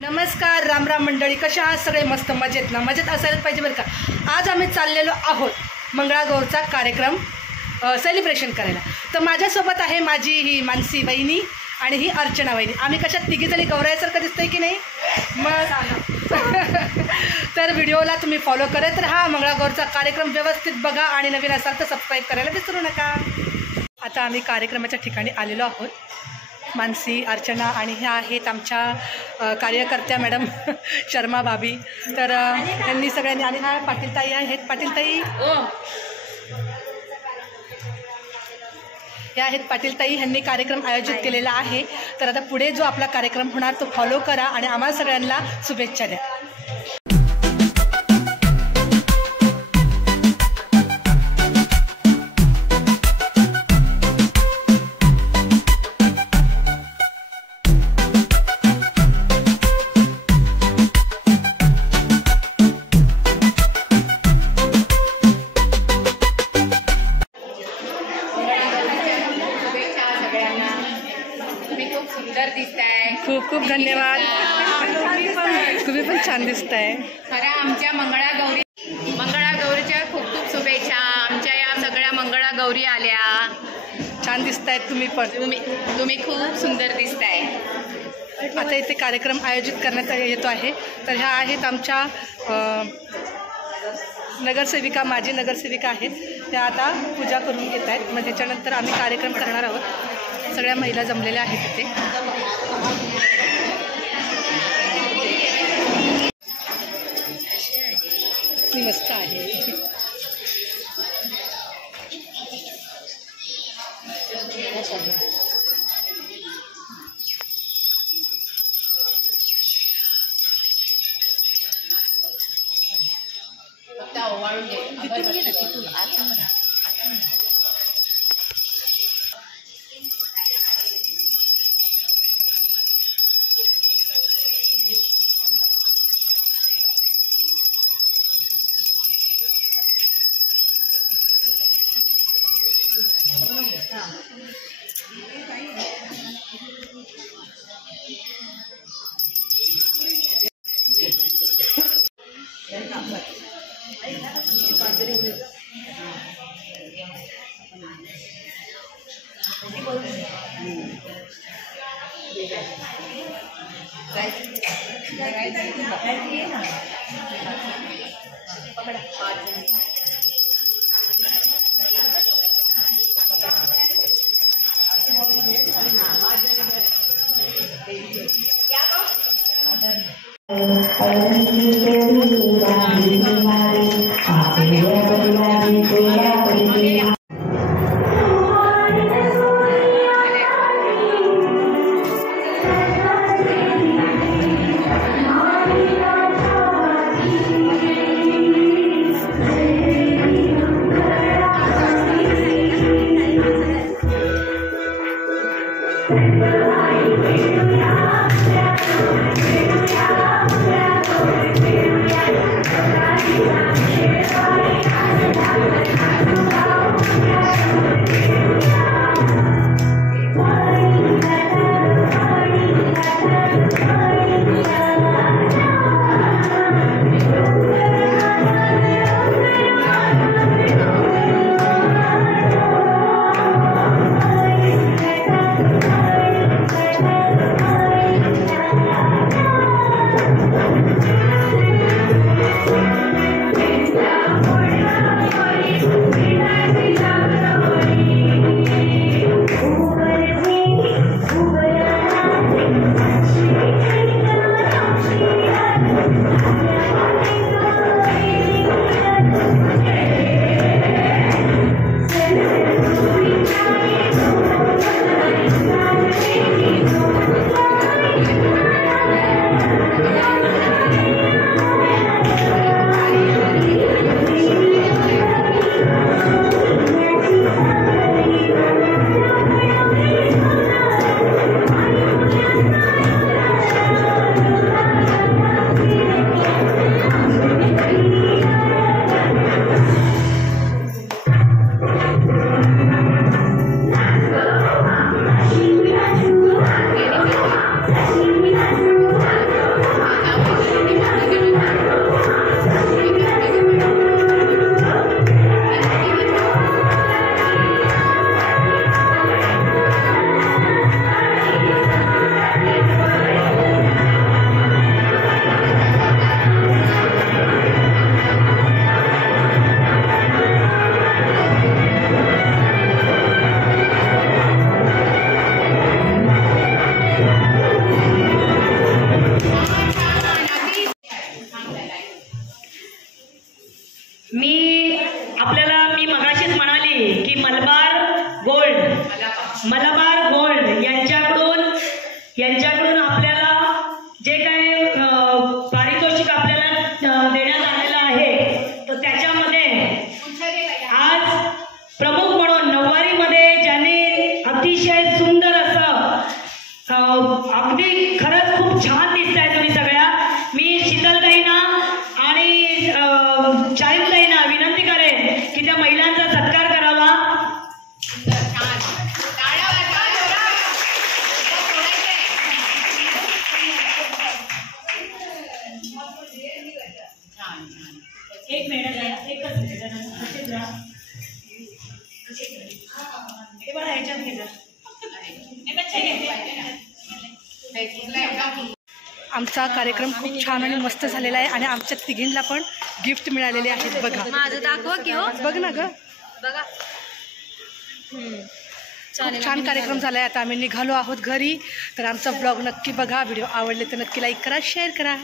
नमस्कार, राम राम मंडळी. कशा आहात सगळे? मस्त मजेत ना? मजेत असायलाच पाहिजे बरं का. आज आम्ही चाललेलो आहोत मंगळागौरचा कार्यक्रम सेलिब्रेशन करायला. तर माझ्यासोबत आहे माझी ही मानसी वहिनी आणि ही अर्चना वहिनी. आम्ही कशा तिघीजणी गौरायासारखं दिसतोय की नाही? मग तर व्हिडिओला तुम्ही फॉलो करत राहा. मंगळागौरचा कार्यक्रम व्यवस्थित बघा आणि नवीन असाल तर सबस्क्राईब करायला विसरू नका. आता आम्ही कार्यक्रमाच्या ठिकाणी आलेलो आहोत. मानसी, अर्चना आणि ह्या आहेत आमच्या कार्यकर्त्या मॅडम शर्मा भाभी. तर यांनी सगळ्यांनी आणि ह्या पाटीलताई आहेत. पाटीलताई ह्या आहेत पाटीलताई. ह्यांनी कार्यक्रम आयोजित केलेला आहे. तर आता पुढे जो आपला कार्यक्रम होणार तो फॉलो करा आणि आम्हाला सगळ्यांना शुभेच्छा द्या. खूप खूप धन्यवाद. तुम्ही पण छान दिसताय. खरं आमच्या मंगळागौरीच्या खूप खूप शुभेच्छा. आमच्या या सगळ्या मंगळागौरी आल्या. छान दिसतायत तुम्ही पण. तुम्ही खूप सुंदर दिसताय. आता इथे कार्यक्रम आयोजित करण्यात येतो आहे. तर ह्या आहेत आमच्या नगरसेविका, माजी नगरसेविका आहेत. त्या आता पूजा करून घेत आहेत. मग त्याच्यानंतर आम्ही कार्यक्रम करणार आहोत. सगळ्या महिला जमलेल्या आहेत तिथे. मस्त आहे. मलबार गोल्ड यांच्याकडून आपल्याला जे काही पारितोषिक आपल्याला देण्यात आलेलं आहे, तर त्याच्यामध्ये आज प्रमुख म्हणून नऊवारीमध्ये ज्यांनी अतिशय सुंदर असं अगदी खरंच खूप छान दिसताय तुम्ही सगळ्या. मी शीतलताईंना आणि चारुताईंना विनंती करेन की त्या महिलांचा सत्कार करावा. एक मिनिट एकच मिनिट ह्याच्यात घे. आमचा कार्यक्रम खूप छान आणि मस्त झालेला आहे आणि आमच्या तिघींना पण गिफ्ट मिळालेले आहेत. बघा माझं दाखवा की हो. बघ ना ग, बघा खूप छान कार्यक्रम झाला आहे. आता आम्ही निघालो आहोत घरी. तर आमचा ब्लॉग नक्की बघा. व्हिडिओ आवडले तर नक्की लाईक करा, शेअर करा.